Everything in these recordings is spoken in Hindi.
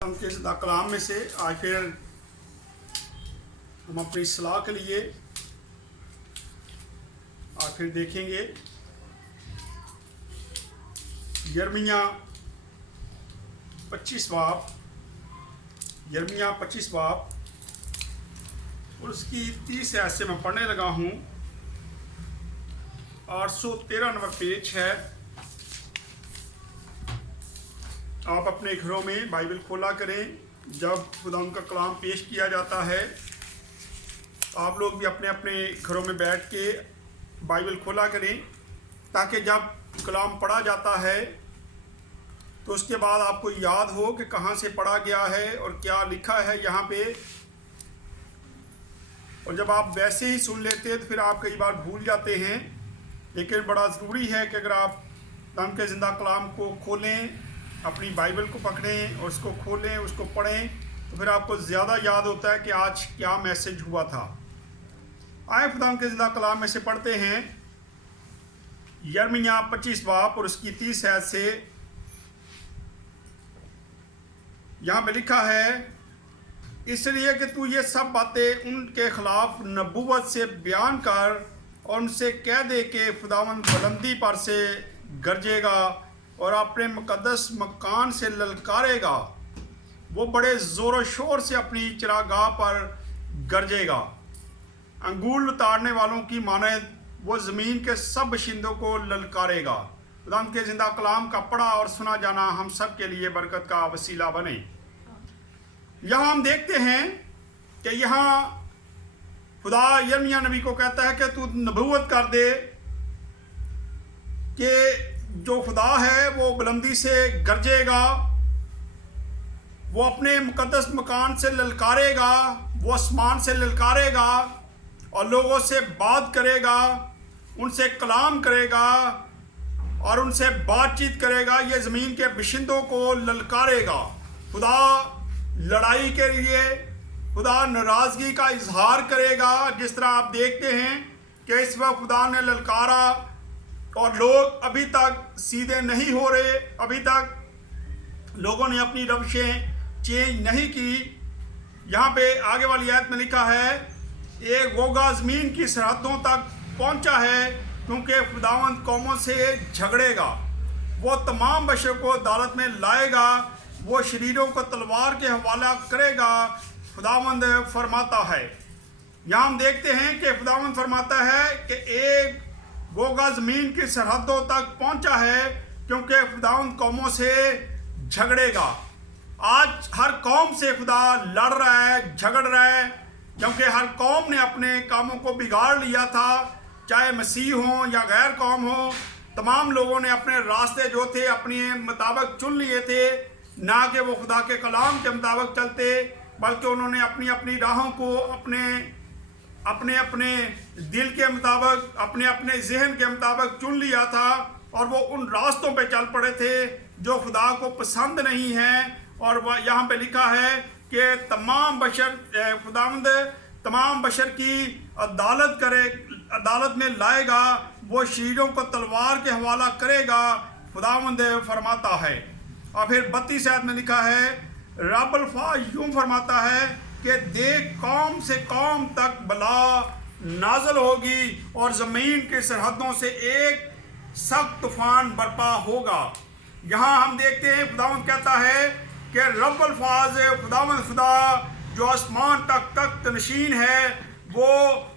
के कलाम में से आज फिर हम अपनी सलाह के लिए आज फिर देखेंगे यिर्मयाह 25 बाब और उसकी 30 आयत से मैं पढ़ने लगा हूँ। 813 नंबर पेज है। आप अपने घरों में बाइबल खोला करें। जब खुदा उनका कलाम पेश किया जाता है आप लोग भी अपने अपने घरों में बैठ के बाइबल खोला करें, ताकि जब कलाम पढ़ा जाता है तो उसके बाद आपको याद हो कि कहाँ से पढ़ा गया है और क्या लिखा है यहाँ पे। और जब आप वैसे ही सुन लेते हैं तो फिर आप कई बार भूल जाते हैं। लेकिन बड़ा ज़रूरी है कि अगर आप खुदा के ज़िंदा कलाम को खोलें, अपनी बाइबल को पकड़ें और उसको खोलें, उसको पढ़ें, तो फिर आपको ज़्यादा याद होता है कि आज क्या मैसेज हुआ था। आए खुदा के ज़िंदा कलाम में से पढ़ते हैं यिर्मयाह 25 बाब और उसकी 30 आयत से। यहाँ पे लिखा है, इसलिए कि तू ये सब बातें उनके खिलाफ नबूवत से बयान कर और उनसे कह दे कि खुदावंद बुलंदी पर से गरजेगा और अपने मुकद्दस मकान से ललकारेगा। वो बड़े ज़ोर शोर से अपनी चरागाह पर गरजेगा। अंगूर उतारने वालों की मानद वो ज़मीन के सब बशिंदों को ललकारेगा। खुदा के ज़िंदा कलाम का पढ़ा और सुना जाना हम सब के लिए बरकत का वसीला बने। यहाँ हम देखते हैं कि यहाँ खुदा यिर्मयाह नबी को कहता है कि तू नबूवत कर दे कि जो खुदा है वो बुलंदी से गरजेगा, वो अपने मुकद्दस मकान से ललकारेगा, वो आसमान से ललकारेगा और लोगों से बात करेगा, उनसे कलाम करेगा और उनसे बातचीत करेगा। ये ज़मीन के बशिंदों को ललकारेगा। खुदा लड़ाई के लिए, खुदा नाराज़गी का इजहार करेगा। जिस तरह आप देखते हैं कि इस वक्त खुदा ने ललकारा और लोग अभी तक सीधे नहीं हो रहे, अभी तक लोगों ने अपनी रविशें चेंज नहीं की। यहाँ पे आगे वाली आयत में लिखा है, एक गोगा ज़मीन की सरहदों तक पहुँचा है क्योंकि खुदावंद कौमों से झगड़ेगा। वो तमाम बशर को अदालत में लाएगा, वो शरीरों को तलवार के हवाला करेगा, खुदावंद फरमाता है। यहाँ हम देखते हैं कि खुदावंद फरमाता है कि एक गोगा ज़मीन की सरहदों तक पहुंचा है क्योंकि खुदावंद कौमों से झगड़ेगा। आज हर कौम से खुदा लड़ रहा है, झगड़ रहा है, क्योंकि हर कौम ने अपने कामों को बिगाड़ लिया था। चाहे मसीह हो या गैर कौम हो, तमाम लोगों ने अपने रास्ते जो थे अपने मुताबिक चुन लिए थे, ना कि वो खुदा के कलाम के मुताबिक चलते, बल्कि उन्होंने अपनी अपनी राहों को अपने अपने दिल के मुताबिक, अपने अपने जहन के मुताबिक चुन लिया था और वो उन रास्तों पे चल पड़े थे जो खुदा को पसंद नहीं है। और वह यहाँ पे लिखा है कि तमाम बशर खुदावंद तमाम बशर की अदालत में लाएगा, वो शरीरों को तलवार के हवाला करेगा, खुदावंद फरमाता है। और फिर 32 आयत में लिखा है, रब अल्फा यूं फरमाता है कि देख कौम से कौम तक बला नाजल होगी और ज़मीन की सरहदों से एक सख्त तूफान बर्पा होगा। यहाँ हम देखते हैं खुदावंद कहता है कि रब अल्फाज खुदावंद खुदा जो आसमान तक तख्त नशीन है, वो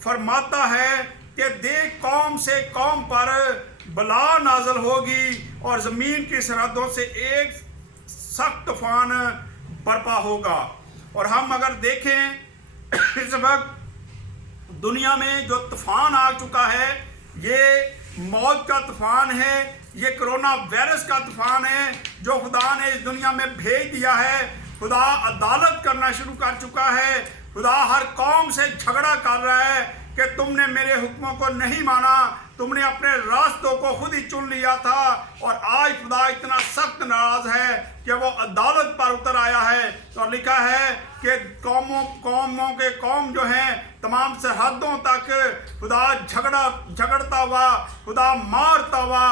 फरमाता है कि देख कौम से कौम पर बला नाजल होगी और ज़मीन की सरहदों से एक सख्त तूफान बर्पा होगा। और हम अगर देखें इस वक्त दुनिया में जो तूफान आ चुका है, ये मौत का तूफान है, ये कोरोना वायरस का तूफान है जो खुदा ने इस दुनिया में भेज दिया है। खुदा अदालत करना शुरू कर चुका है। खुदा हर कौम से झगड़ा कर रहा है कि तुमने मेरे हुक्मों को नहीं माना, तुमने अपने रास्तों को खुद ही चुन लिया था। और आज खुदा इतना सख्त नाराज है कि वो अदालत पर उतर आया है। और लिखा है कि कौमों के कौम जो हैं तमाम सरहदों तक खुदा झगड़ता हुआ, खुदा मारता हुआ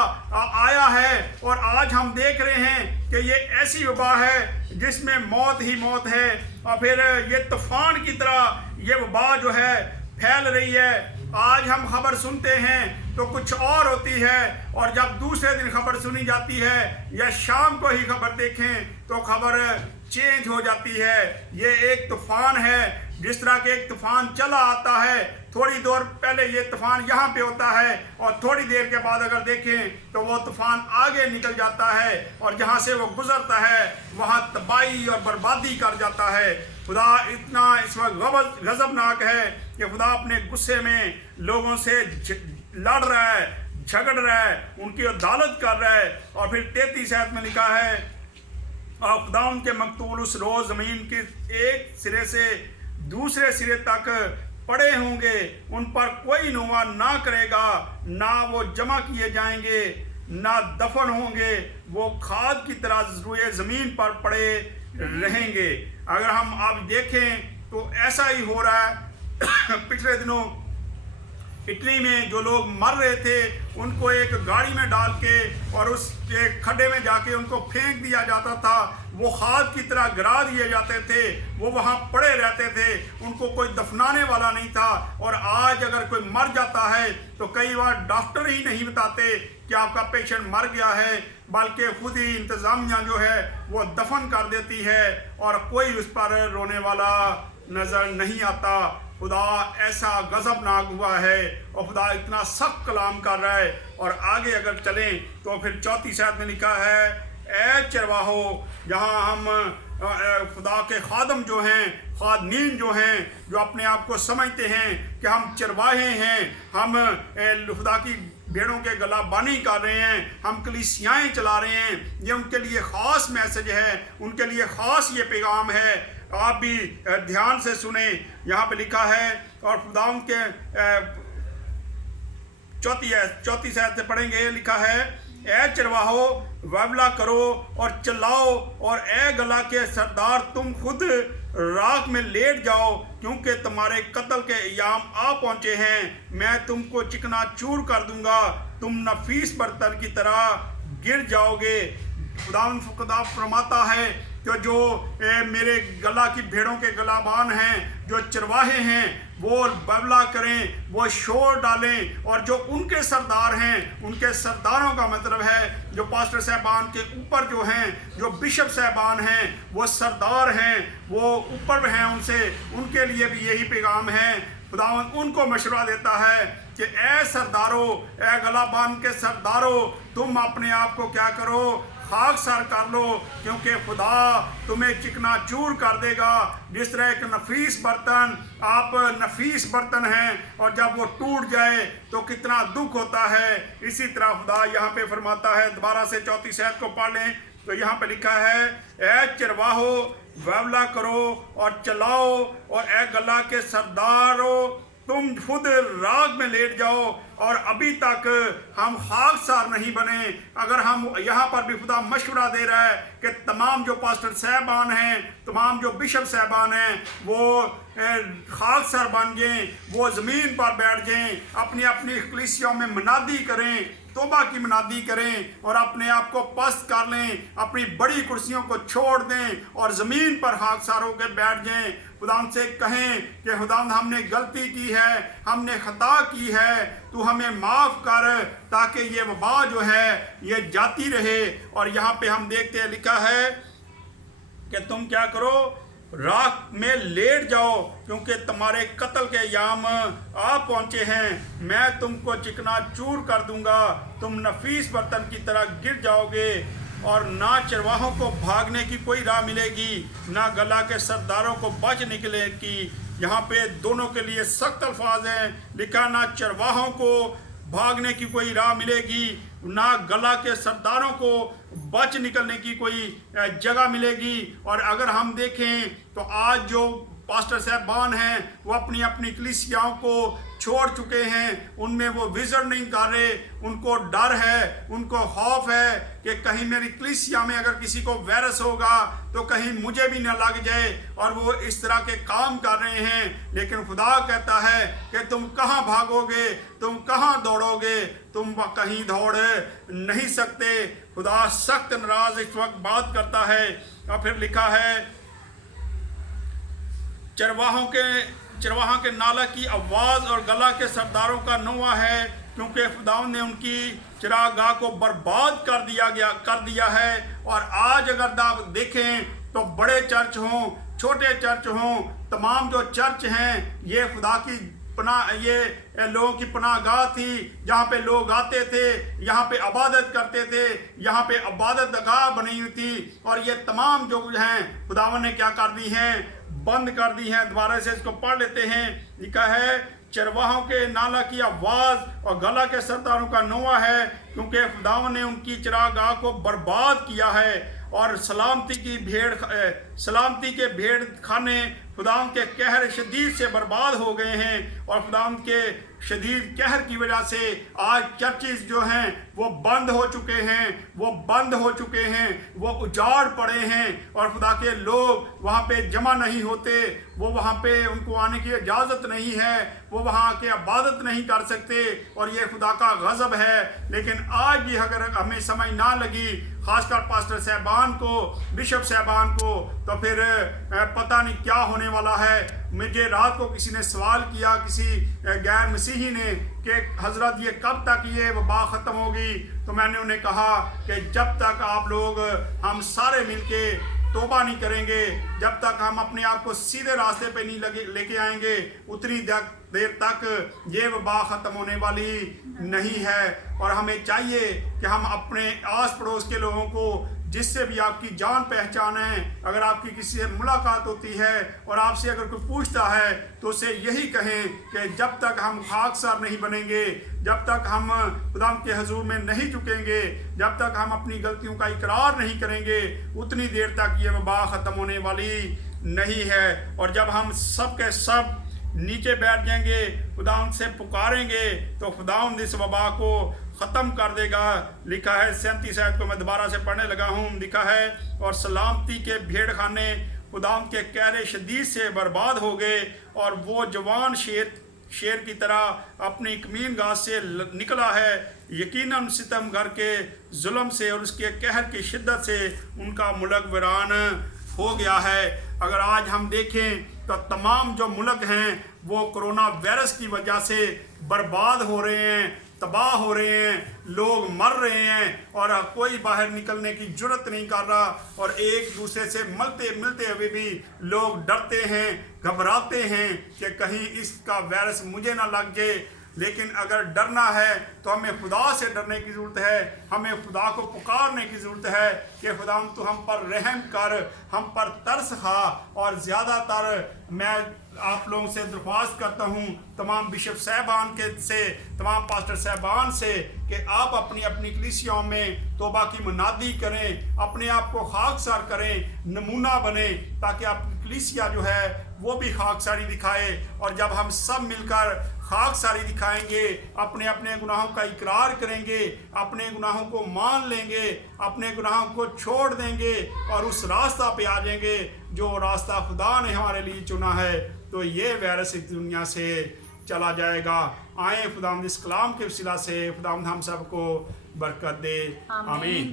आया है। और आज हम देख रहे हैं कि ये ऐसी वबा है जिसमें मौत ही मौत है, और फिर ये तूफान की तरह ये वबा जो है फैल रही है। आज हम खबर सुनते हैं तो कुछ और होती है, और जब दूसरे दिन खबर सुनी जाती है या शाम को ही खबर देखें तो खबर चेंज हो जाती है। ये एक तूफान है, जिस तरह के एक तूफान चला आता है, थोड़ी देर पहले ये तूफान यहाँ पे होता है और थोड़ी देर के बाद अगर देखें तो वो तूफान आगे निकल जाता है और जहाँ से वो गुजरता है वहाँ तबाही और बर्बादी कर जाता है। खुदा इतना इस वक्त गजबनाक है कि खुदा अपने गुस्से में लोगों से लड़ रहा है, झगड़ रहा है, उनकी अदालत कर रहा है। और फिर 33 आयत में लिखा है, और खुदा उनके मकतूल उस रोज जमीन के एक सिरे से दूसरे सिरे तक पड़े होंगे, उन पर कोई नुआ ना करेगा, ना वो जमा किए जाएंगे, ना दफन होंगे, वो खाद की तरह रुए ज़मीन पर पड़े रहेंगे। अगर हम अब देखें तो ऐसा ही हो रहा है। पिछले दिनों इटली में जो लोग मर रहे थे उनको एक गाड़ी में डाल के और उस एक खड्डे में जाके उनको फेंक दिया जाता था, वो खाद की तरह गिरा दिए जाते थे, वो वहाँ पड़े रहते थे, उनको कोई दफनाने वाला नहीं था। और आज अगर कोई मर जाता है तो कई बार डॉक्टर ही नहीं बताते कि आपका पेशेंट मर गया है, बल्कि खुद ही इंतज़ामिया जो है वो दफन कर देती है और कोई उस पर रोने वाला नज़र नहीं आता। खुदा ऐसा गजबनाक हुआ है और खुदा इतना सख्त कलाम कर रहा है। और आगे अगर चलें तो फिर 34 आयत में लिखा है, ए चरवाहो, जहाँ हम खुदा के खादम जो हैं, खादमीन जो हैं, जो अपने आप को समझते हैं कि हम चरवाहे हैं, हम खुदा की भेड़ों के गला बानी कर रहे हैं, हम कलीसियाएँ चला रहे हैं, ये उनके लिए ख़ास मैसेज है, उनके लिए ख़ास ये पैगाम है। आप भी ध्यान से सुने। यहाँ पे लिखा है, और खुदावंद के 34 आयत से पढ़ेंगे, लिखा है, ए चरवाहो वबला करो और चिल्लाओ, और ए गला के सरदार तुम खुद राख में लेट जाओ, क्योंकि तुम्हारे कत्ल के अय्याम आ पहुँचे हैं। मैं तुमको चिकना चूर कर दूंगा, तुम नफीस बर्तन की तरह गिर जाओगे। खुदा फरमाता है कि जो मेरे गला की भेड़ों के गलाबान हैं, जो चरवाहे हैं, वो बबला करें, वो शोर डालें, और जो उनके सरदार हैं, उनके सरदारों का मतलब है जो पास्टर साहबान के ऊपर जो हैं, जो बिशप साहबान हैं, वो सरदार हैं, वो ऊपर हैं उनसे, उनके लिए भी यही पैगाम है। खुदावंद उनको मशवरा देता है कि ए सरदारों, ए गलाबान के सरदारों, तुम अपने आप को क्या करो, खाकसार कर लो, क्योंकि खुदा तुम्हें चिकना चूर कर देगा। जिस तरह एक नफीस बर्तन, आप नफीस बर्तन हैं और जब वो टूट जाए तो कितना दुख होता है, इसी तरह खुदा यहाँ पे फरमाता है। दोबारा से 34 आयत को पढ़ लें तो यहाँ पे लिखा है, ए चरवाहो वबला करो और चलाओ, और ए गला के सरदारों तुम खुद राग में लेट जाओ। और अभी तक हम खाकसार नहीं बने। अगर हम यहाँ पर भी खुदा मशवरा दे रहा है कि तमाम जो पास्टर साहबान हैं, तमाम जो बिशप साहबान हैं, वो खाकसार बन जाएं, वो ज़मीन पर बैठ जाएं, अपनी अपनी कलीसियाओं में मनादी करें, तौबा की मनादी करें और अपने आप को पस्त कर लें, अपनी बड़ी कुर्सियों को छोड़ दें और ज़मीन पर खाकसार होकर बैठ जाएं। खुदावंद से कहें कि खुदावंद हमने गलती की है, हमने खता की है, तू हमें माफ़ कर, ताकि ये वबा जो है ये जाती रहे। और यहाँ पे हम देखते हैं, लिखा है कि तुम क्या करो, राख में लेट जाओ, क्योंकि तुम्हारे कत्ल के अय्याम आ पहुँचे हैं। मैं तुमको चिकना चूर कर दूंगा, तुम नफीस बर्तन की तरह गिर जाओगे, और ना चरवाहों को भागने की कोई राह मिलेगी, ना गला के सरदारों को बच निकले की। यहाँ पे दोनों के लिए सख्त अल्फाज हैं, लिखा ना चरवाहों को भागने की कोई राह मिलेगी, ना गला के सरदारों को बच निकलने की कोई जगह मिलेगी। और अगर हम देखें तो आज जो पास्टर साहबान हैं वो अपनी अपनी कलीसियाओं को छोड़ चुके हैं, उनमें वो विजन नहीं कर रहे, उनको डर है, उनको खौफ है कि कहीं मेरी कलीसिया में अगर किसी को वायरस होगा तो कहीं मुझे भी न लग जाए, और वो इस तरह के काम कर रहे हैं। लेकिन खुदा कहता है कि तुम कहाँ भागोगे, तुम कहाँ दौड़ोगे, तुम कहीं दौड़ नहीं सकते। खुदा सख्त नाराज इस वक्त बात करता है। और फिर लिखा है, चरवाहा के नाला की आवाज़ और गला के सरदारों का नौआ है, क्योंकि खुदावंद ने उनकी चरागाह को बर्बाद कर दिया है। और आज अगर आप देखें तो बड़े चर्च हों, छोटे चर्च हों, तमाम जो चर्च हैं ये खुदा की ये लोगों की पनाहगाह थी, जहाँ पे लोग आते थे, यहाँ पे इबादत करते थे, यहाँ पे इबादत गाह बनी हुई थी। और ये तमाम जो हैं खुदावन ने क्या कर दी हैं, बंद कर दी हैं। दोबारा से इसको पढ़ लेते हैं। लिखा है, चरवाहों के नाला की आवाज़ और गला के सरदारों का नौआ है, क्योंकि खुदावन ने उनकी चरागाह को बर्बाद किया है। और सलामती के भेड़ खाने खुदावंद के कहर शदीद से बर्बाद हो गए हैं। और खुदावंद के शदीद कहर की वजह से आज चर्चेस जो हैं वो बंद हो चुके हैं, वो उजाड़ पड़े हैं, और खुदा के लोग वहाँ पे जमा नहीं होते, वो वहाँ पे उनको आने की इजाज़त नहीं है, वो वहाँ के इबादत नहीं कर सकते, और ये खुदा का गज़ब है। लेकिन आज भी अगर हमें समझ ना लगी, खासकर पास्टर साहबान को, बिशप साहबान को, तो फिर पता नहीं क्या होने वाला है। मुझे रात को किसी ने सवाल किया, किसी गैर मसीही ने, कि हजरत ये कब तक ये वबा ख़त्म होगी? तो मैंने उन्हें कहा कि जब तक आप लोग हम सारे मिलके तौबा नहीं करेंगे, जब तक हम अपने आप को सीधे रास्ते पे नहीं लेके आएंगे, उतनी देर तक ये वबा ख़त्म होने वाली नहीं है। और हमें चाहिए कि हम अपने आस पड़ोस के लोगों को, जिससे भी आपकी जान पहचान है, अगर आपकी किसी से मुलाकात होती है और आपसे अगर कोई पूछता है तो उसे यही कहें कि जब तक हम खाकसार नहीं बनेंगे, जब तक हम खुदा के हजूर में नहीं झुकेंगे, जब तक हम अपनी गलतियों का इकरार नहीं करेंगे, उतनी देर तक ये वबा ख़त्म होने वाली नहीं है। और जब हम सब के सब नीचे बैठ जाएंगे, खुदावंद से पुकारेंगे, तो खुदावंद इस वबा को ख़त्म कर देगा। लिखा है 37 आयत को मैं दोबारा से पढ़ने लगा हूँ। लिखा है, और सलामती के भेड़ खाने खुदावंद के कहरे शदीद से बर्बाद हो गए, और वो जवान शेर की तरह अपनी कमीन गाह से निकला है। यकीनन सितमगर के जुल्म से और उसके कहर की शिद्दत से उनका मुल्क वीरान हो गया है। अगर आज हम देखें तो तमाम जो मुल्क हैं वो कोरोना वायरस की वजह से बर्बाद हो रहे हैं, तबाह हो रहे हैं, लोग मर रहे हैं, और कोई बाहर निकलने की जुर्रत नहीं कर रहा, और एक दूसरे से मिलते हुए भी लोग डरते हैं, घबराते हैं कि कहीं इसका वायरस मुझे ना लग जाए। लेकिन अगर डरना है तो हमें खुदा से डरने की ज़रूरत है, हमें खुदा को पुकारने की ज़रूरत है कि खुदा तो हम पर रहम कर, हम पर तरस खा। और ज़्यादातर मैं आप लोगों से दरख्वास्त करता हूँ, तमाम बिशप साहबान से, तमाम पास्टर साहबान से, कि आप अपनी अपनी कलीसियाओं में तौबा की मुनादी करें, अपने आप को खाकसार करें, नमूना बने, ताकि आपकी कलीसिया जो है वो भी खाकसारी दिखाए। और जब हम सब मिलकर खाकसारी दिखाएंगे, अपने अपने गुनाहों का इकरार करेंगे, अपने गुनाहों को मान लेंगे, अपने गुनाहों को छोड़ देंगे और उस रास्ता पे आ जाएंगे जो रास्ता खुदा ने हमारे लिए चुना है, तो ये वायरस इस दुनिया से चला जाएगा। आए खुदावंद इस कलाम के वसीला से खुदावंद हम सबको बरकत दे। आमीन।